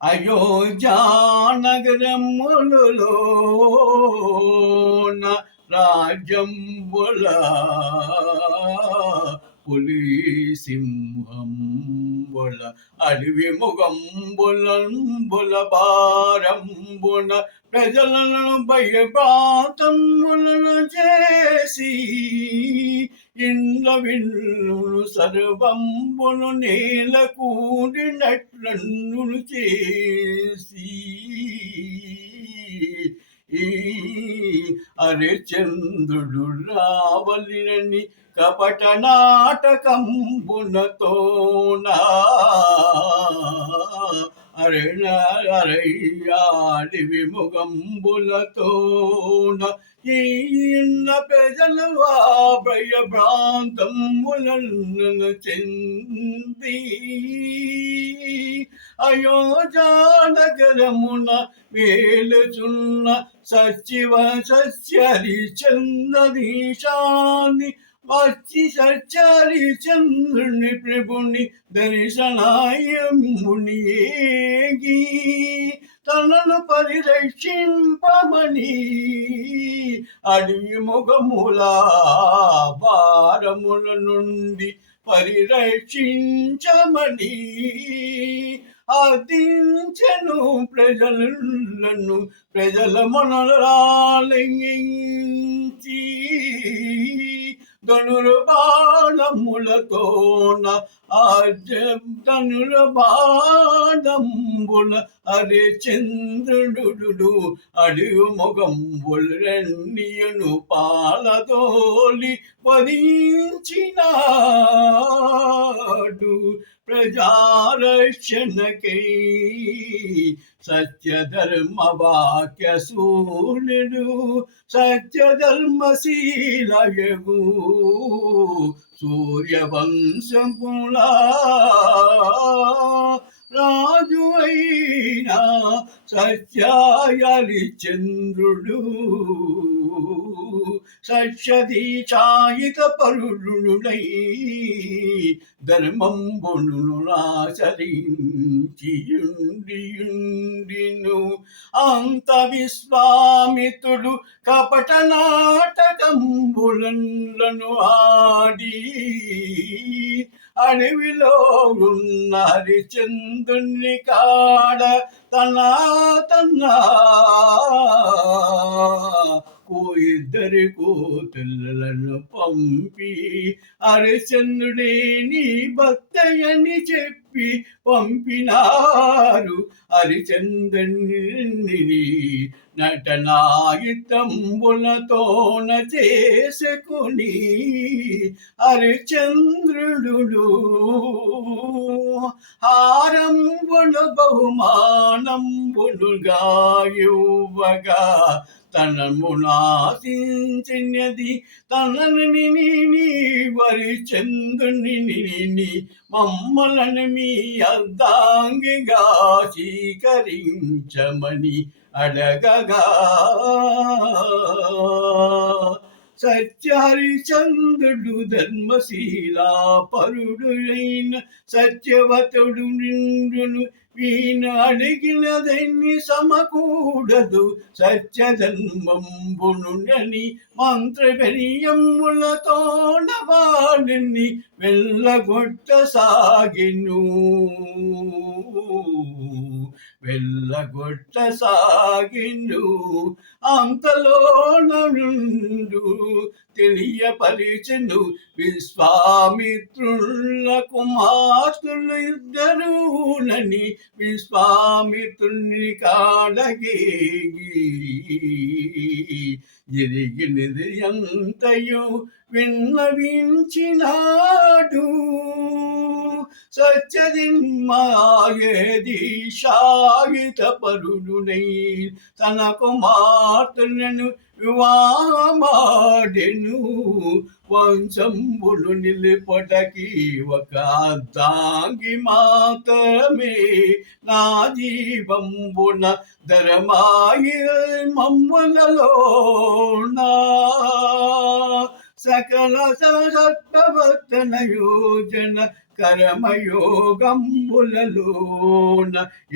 అయోధ్యానగరములలోన రాజ్యంబుల పులి సింహంబుల అడవి ముగంబులంబుల భారంబున ప్రజలను భయభ్రాంతములను చేసి ఇండ్ల విల్లును సర్వంబును నేల కూడినట్లను చేసి అరే చంద్రుడు రావలినని కపట నాటకంబునతోనా అరయ్యాడి విముగంబులతోన ఈన్న ప్రజలు భయ భ్రాంతములను చెంది అయోధ్యానగరమున వేలుచున్న సత్యరి చందీశాన్ని వచ్చి సత్యరి చంద్రుని ప్రభుని దర్శనాయముని ఏగి తనను పరిరక్షింపమని అడవి ముఖముల భారముల నుండి పరిరక్షించమని ఆదించెను ప్రజల మనరాలించి ధనుర్బాణములతోన ధనుర్బాణంబుల అరే చంద్రుడు అడియు మొగంబులన్నియను పాలతోలి వరించినాడు ప్రజారక్షణకై సత్యధర్మ వాక్య సూర్యుడు సత్యధర్మశీలయగు సూర్యవంశముల రాజు అయినా సత్యాయరిచంద్రుడు సత్యదీచాయిత పరుణుడై ధర్మంబును ఆచరించియుండియుండిను అంత విశ్వామిత్రుడు కపట నాటకంబులను ఆడి అడవిలో ఉన్న హరిచంద్రుని కాడ తన ఇద్దరి కూతుళ్ళను పంపి హరిచంద్రుడే నీ భక్తయని చెప్పి పంపినారు హరిచంద్రుని నటనాయుతంబులతోన చేసుకుని హరిచంద్రుడు హారంబును బహుమానంబునుగా ఇవ్వగా తనమునాశించినది తనని వరి చంద్రుని మమ్మలను మీ అర్ధాంగిగా స్వీకరించమని అడగగా సత్యహరిచంద్రుడు ధర్మశీలా పరుడులైన సత్యవతుడు నిండును వీణ అడిగినదన్ని సమకూడదు సత్యధర్మంబునుని మంత్రవెరియములతోన వాడిని వెళ్ళగొట్టసాగిను అంతలోన నుండు తెలియపరిచెను విశ్వామిత్రుల కుమార్తెలు ఇద్దరునని విశ్వామిత్రుని కాడగేగి జరిగినది అంతయు విన్నవించినాడు సత్యదిన్మాయేదీశాయిత పరుడునై తన కుమార్తెలను వివాహమాడెను వంశంబులు నిలుపటకి ఒక అర్ధాంగి మాత్రమే నా జీవంబున ధర్మాయి మమ్ములలో సకల సత్పవర్తన యోజన కర్మయోగంబులలోన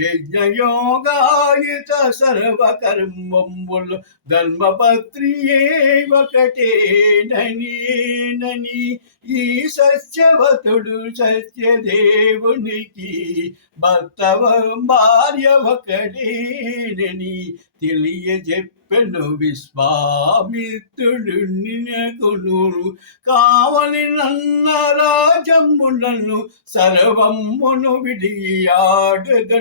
యజ్ఞయోగాయుత సర్వకర్మంబులు ధర్మపత్రియే ఒకటేనని ఈ సత్యవతుడు సత్యదేవునికి భర్తవ భార్య ఒకటేనని తెలియజెప్పెను విశ్వామిత్రుడు నినకును కావలి నన్న రాజమ్ములను సర్వమ్మును విడియాడగనుని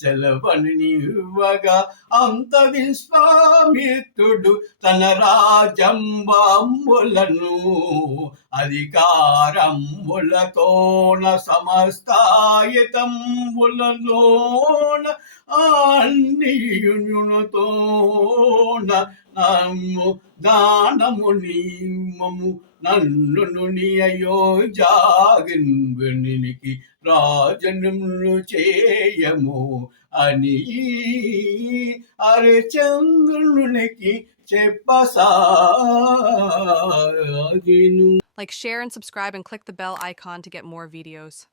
సెలవనివ్వగా అంత విశ్వామిత్రుడు తన రాజంబమ్ములను అధికారములతోన సమస్తాయతంబులలోన అన్నియునుతోన నమ్ము దానము నిమ్మము నన్ను నియో జాగిన్నికి రాజను చేయము అని అరచంద్రునికి చెప్పసాగిను. Like, share, and subscribe, and click the bell icon to get more videos.